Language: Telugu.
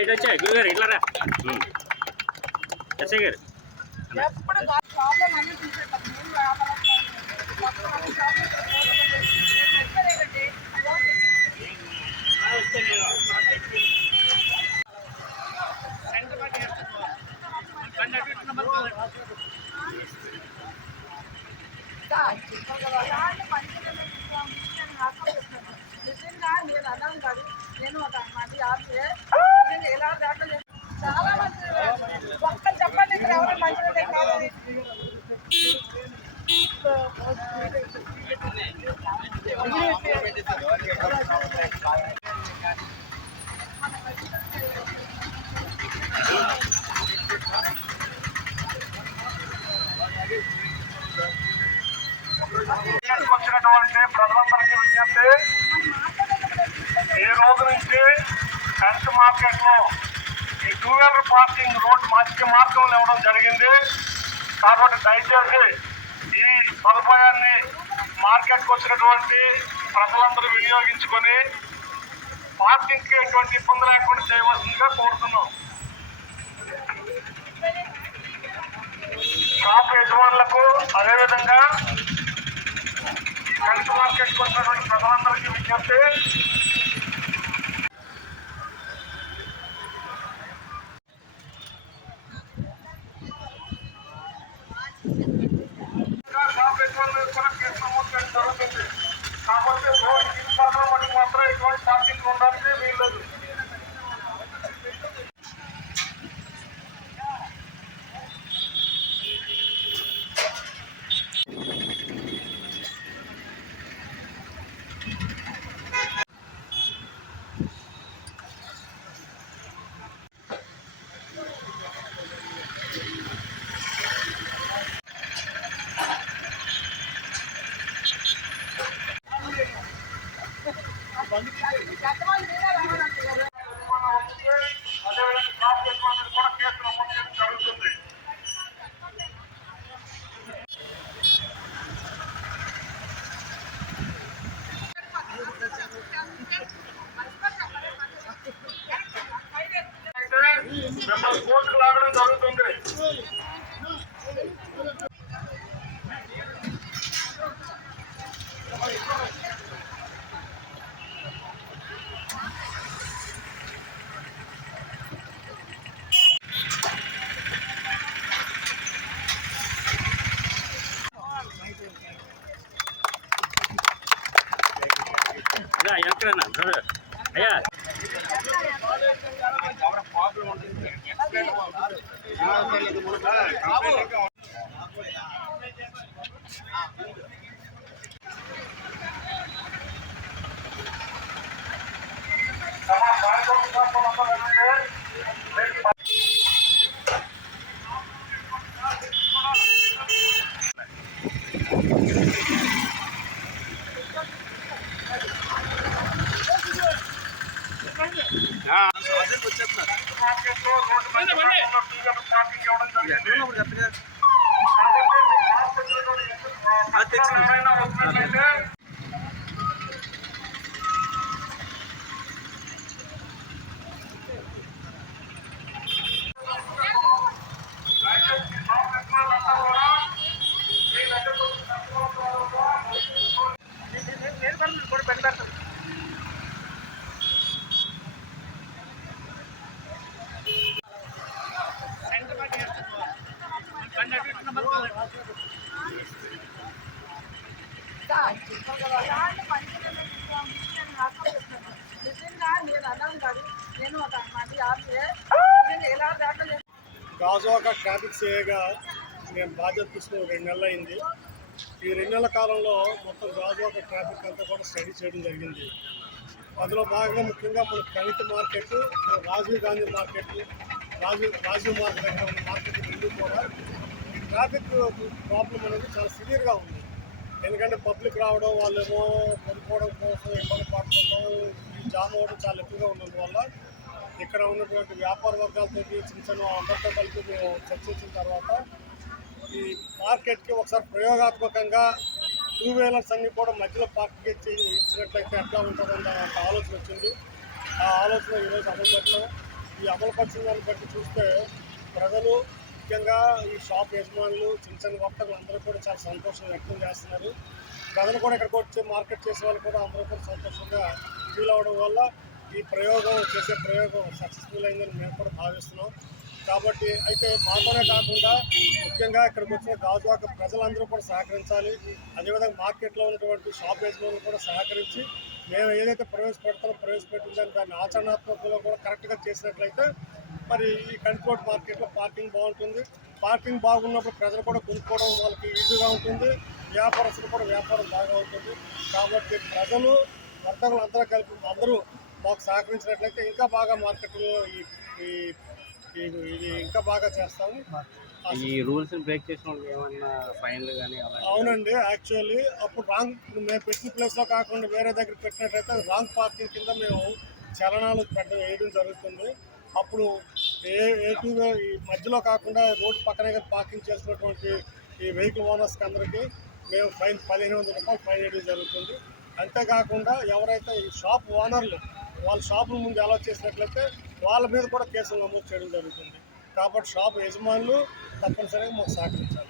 ఇటు వచ్చా గురుగారు ఇట్లా రా ఎస్ఐ గారు నిజంగా నేను అన్నాను కాదు నేను మాది ఎలా దాంట్లో చాలా మంచి ఒక్కరు చెప్పండి ఇక్కడ ఎవరు మంచిగా కాదని వచ్చినటువంటి ప్రజలందరికీ విజ్ఞప్తి, ఈ రోజు నుంచి కరెంట్ మార్కెట్ లో ఈ 2 వీలర్ పార్కింగ్ రోడ్ మధ్య మార్గంలో ఇవ్వడం జరిగింది. కాబట్టి దయచేసి ఈ సదుపాయాన్ని మార్కెట్కి వచ్చినటువంటి ప్రజలందరూ వినియోగించుకొని పార్కింగ్ కి ఎటువంటి ఇబ్బంది లేకుండా చేయవలసిందిగా కోరుతున్నాం. షాప్ యజమానులకు అదేవిధంగా ఈ కరెంట్ మార్కెట్కి వచ్చినటువంటి ప్రజలందరికీ విజ్ఞప్తి, షాప్ యజమానులు కూడా కేసు నమోదు చేయడం జరుగుతుంది. కాబట్టి రోడ్డు ఇన్ఫార్మర్ వాటికి మాత్రం ఎటువంటి పార్కింగ్ ఉండడానికి వీల్లేదు. మిమ్మల్ని కోర్టుకు లాగడం జరుగుతుంది. ఎక్కడన్నా అయ్యా గాజువాక ట్రాఫిక్ సిఐగా నేను బాధ్యత తీసుకుని 2 నెలలు అయింది. ఈ 2 నెలల కాలంలో మొత్తం గాజువాక ట్రాఫిక్ అంతా కూడా స్టడీ చేయడం జరిగింది. అందులో భాగంగా ముఖ్యంగా మన Kavitha market, Rajiv Gandhi market, Rajiv market దగ్గర ఉన్న మార్కెట్ 2 కూడా ట్రాఫిక్ ప్రాబ్లం అనేది చాలా సివియర్గా ఉంది. ఎందుకంటే పబ్లిక్ రావడం, వాళ్ళేమో కొనుక్కోవడం కోసం ఇబ్బంది పడటం, ఈ జామ్ అవ్వడం చాలా ఎక్కువగా ఉన్నందువల్ల ఇక్కడ ఉన్నటువంటి వ్యాపార వర్గాలతో చిన్న చిన్న అందరితో కలిపి మేము చర్చించిన తర్వాత ఈ మార్కెట్కి ఒకసారి ప్రయోగాత్మకంగా 2 వీలర్స్ అన్నీ కూడా మధ్యలో పార్క్ ఇచ్చినట్లయితే ఎట్లా ఉంటుందని ఒక ఆలోచన వచ్చింది. ఆ ఆలోచన ఈరోజు అమలుపరచాం. ఈ అమలుపరిచిన దాన్ని బట్టి చూస్తే ప్రజలు, ముఖ్యంగా ఈ షాప్ యజమానులు, చిన్న చిన్న వర్తకులు అందరూ కూడా చాలా సంతోషం వ్యక్తం చేస్తున్నారు. ప్రజలు కూడా ఇక్కడికి వచ్చి మార్కెట్ చేసే వాళ్ళు కూడా అందరూ కూడా సంతోషంగా ఫీల్ అవ్వడం వల్ల ఈ చేసే ప్రయోగం సక్సెస్ఫుల్ అయిందని మేము కూడా భావిస్తున్నాం. కాబట్టి అయితే మాతోనే కాకుండా ముఖ్యంగా ఇక్కడికి వచ్చిన గాజువాక ప్రజలందరూ కూడా సహకరించాలి. అదేవిధంగా మార్కెట్లో ఉన్నటువంటి షాప్ యజమానులు కూడా సహకరించి మేము ఏదైతే ప్రవేశపెట్టిందని దాన్ని ఆచరణాత్మకంలో కూడా కరెక్ట్గా చేసినట్లయితే మరి ఈ కంట్రోల్ మార్కెట్లో పార్కింగ్ బాగుంటుంది. పార్కింగ్ బాగున్నప్పుడు ప్రజలు కూడా కొనుక్కోవడం వాళ్ళకి ఈజీగా ఉంటుంది, వ్యాపారస్తులు కూడా వ్యాపారం బాగా అవుతుంది. కాబట్టి ప్రజలు, వర్తకులు అందరూ మాకు సహకరించినట్లయితే ఇంకా బాగా మార్కెట్లో ఇది ఇంకా బాగా చేస్తాము. ఈ రూల్స్ బ్రేక్ చేసిన వాళ్ళు ఏమన్నా ఫైన్లు కానీ? అవునండి, యాక్చువల్లీ అప్పుడు మేము పెట్టిన ప్లేస్లో కాకుండా వేరే దగ్గర పెట్టినట్లయితే రాంగ్ పార్కింగ్ కింద మేము చలనాలు వేయడం జరుగుతుంది. అప్పుడు ఈ మధ్యలో కాకుండా రోడ్డు పక్కనే పార్కింగ్ చేస్తున్నటువంటి ఈ వెహికల్ ఓనర్స్కి అందరికీ మేము ఫైన్ 1500 రూపాయలు ఫైన్ వేయడం జరుగుతుంది. అంతేకాకుండా ఎవరైతే ఈ షాప్ ఓనర్లు వాళ్ళ షాపుల ముందు అలౌ చేసినట్లయితే వాళ్ళ మీద కూడా కేసులు నమోదు చేయడం జరుగుతుంది. కాబట్టి షాప్ యజమానులు తప్పనిసరిగా మాకు సహకరించాలి.